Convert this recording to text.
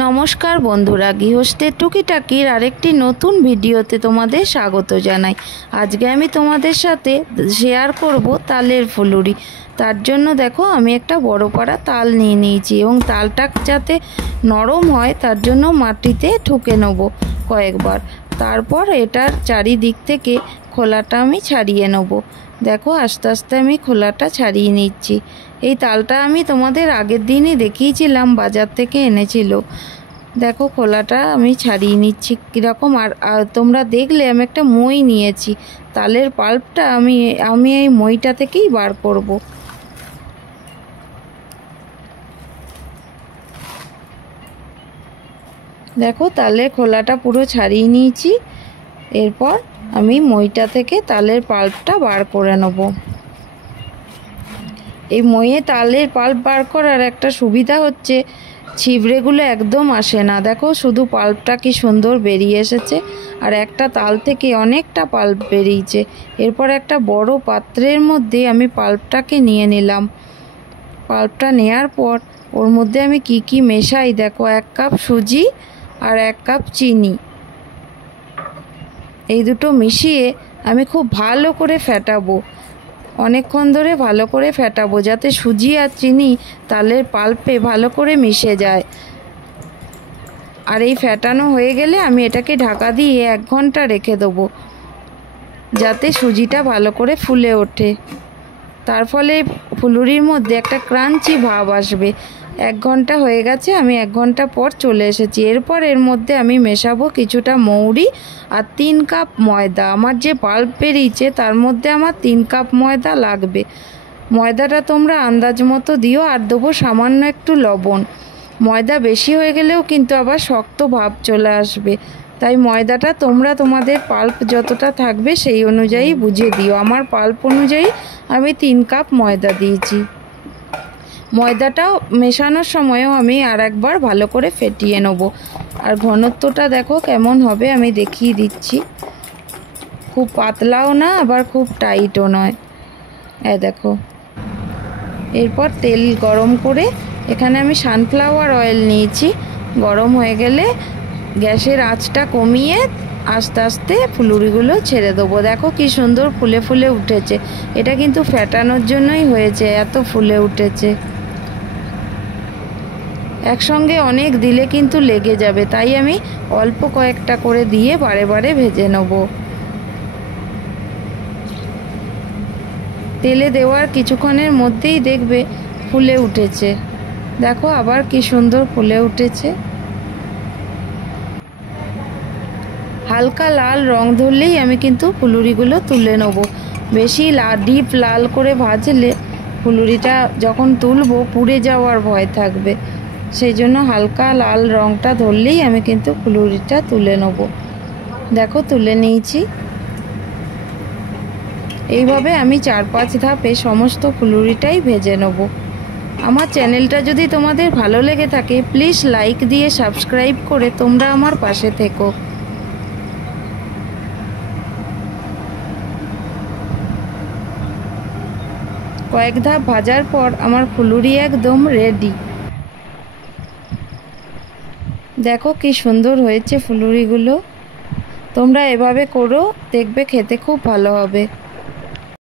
নমস্কার বন্ধুরা, গৃহস্থের টুকিটাকির আরেকটি নতুন ভিডিওতে তোমাদের স্বাগত জানাই। আজকে আমি তোমাদের সাথে শেয়ার করব তালের ফুলুরি। তার জন্য দেখো আমি একটা বড় পাড়া তাল নিয়ে নিয়েছি এবং তালটা যাতে নরম হয় তার জন্য মাটিতে ঠুকে নেব কয়েকবার। তারপর এটার চারিদিক থেকে খোলাটা আমি ছাড়িয়ে নেব। দেখো আস্তে আস্তে আমি খোলাটা ছাড়িয়ে নিচ্ছি। এই তালটা আমি তোমাদের আগের দিনই দেখিয়েছিলাম, বাজার থেকে এনেছিল। দেখো খোলাটা আমি ছাড়িয়ে নিচ্ছি কীরকম। আর তোমরা দেখলে আমি একটা মই নিয়েছি, তালের পাল্পটা আমি এই মইটা থেকেই বার করব। দেখো তালের খোলাটা পুরো ছাড়িয়ে নিয়েছি। এরপর আমি মইটা থেকে তালের পাল্পটা বার করে নেব। এই মইয়ে তালের পাল্প বার করার একটা সুবিধা হচ্ছে ছিবড়েগুলো একদম আসে না। দেখো শুধু পাল্পটা কি সুন্দর বেরিয়ে এসেছে, আর একটা তাল থেকে অনেকটা পাল্প বেরিয়েছে। এরপর একটা বড় পাত্রের মধ্যে আমি পাল্পটাকে নিয়ে নিলাম। পাল্পটা নেওয়ার পর ওর মধ্যে আমি কি মেশাই দেখো, 1 কাপ সুজি আর 1 কাপ চিনি, এই দুটো মিশিয়ে আমি খুব ভালো করে ফেটাবো। অনেকক্ষণ ধরে ভালো করে ফেটাবো যাতে সুজি আর চিনি তালের পাল্পে ভালো করে মিশে যায়। আর এই ফেটানো হয়ে গেলে আমি এটাকে ঢাকা দিয়ে 1 ঘন্টা রেখে দেবো যাতে সুজিটা ভালো করে ফুলে ওঠে। তার ফলে ফুলুরির মধ্যে একটা ক্রাঞ্চি ভাব আসবে। 1 ঘন্টা হয়ে গেছে, আমি 1 ঘন্টা পর চলে এসেছি। এরপর এর মধ্যে আমি মেশাবো কিছুটা মৌরি আর 3 কাপ ময়দা। আমার যে পাল্প বেরিয়েছে তার মধ্যে আমার 3 কাপ ময়দা লাগবে। ময়দাটা তোমরা আন্দাজ মতো দিও, আর দেবো সামান্য একটু লবণ। ময়দা বেশি হয়ে গেলেও কিন্তু আবার শক্ত ভাব চলে আসবে, তাই ময়দাটা তোমরা তোমাদের পাল্প যতটা থাকবে সেই অনুযায়ী বুঝে দিও। আমার পাল্প অনুযায়ী আমি 3 কাপ ময়দা দিয়েছি। ময়দাটাও মেশানোর সময়ও আমি আর একবার ভালো করে ফেটিয়ে নেব। আর ঘনত্বটা দেখো কেমন হবে আমি দেখিয়ে দিচ্ছি। খুব পাতলাও না আবার খুব টাইটও নয়। দেখো এরপর তেল গরম করে এখানে আমি সানফ্লাওয়ার অয়েল নিয়েছি। গরম হয়ে গেলে গ্যাসের আঁচটা কমিয়ে আস্তে আস্তে ফুলুরিগুলো ছেড়ে দেবো। দেখো কি সুন্দর ফুলে ফুলে উঠেছে। এটা কিন্তু ফেটানোর জন্যই হয়েছে, এত ফুলে উঠেছে। একসঙ্গে অনেক দিলে কিন্তু লেগে যাবে, তাই আমি অল্প কয়েকটা করে দিয়ে বারে বারে ভেজে নেব। তেলে দেওয়ার কিছুক্ষণের মধ্যেই দেখবে ফুলে উঠেছে। দেখো আবার কি সুন্দর ফুলে উঠেছে। হালকা লাল রং ধরলেই আমি কিন্তু ফুলুরিগুলো তুলে নেব। বেশি ডিপ লাল করে ভাজলে ফুলুরিটা যখন তুলবো পুড়ে যাওয়ার ভয় থাকবে। সেই জন্য হালকা লাল রংটা ধরলেই আমি কিন্তু ফুলুরিটা তুলে নেব। দেখো তুলে নিয়েছি। এইভাবে আমি 4-5 ধাপে সমস্ত ফুলুরিটাই ভেজে নেব। আমার চ্যানেলটা যদি তোমাদের ভালো লেগে থাকে প্লিজ লাইক দিয়ে সাবস্ক্রাইব করে তোমরা আমার পাশে থেকো। কয়েক ধাপ ভাজার পর আমার ফুলুরি একদম রেডি। দেখো কি সুন্দর হয়েছে ফুলুরিগুলো। তোমরা এভাবে করো, দেখবে খেতে খুব ভালো হবে।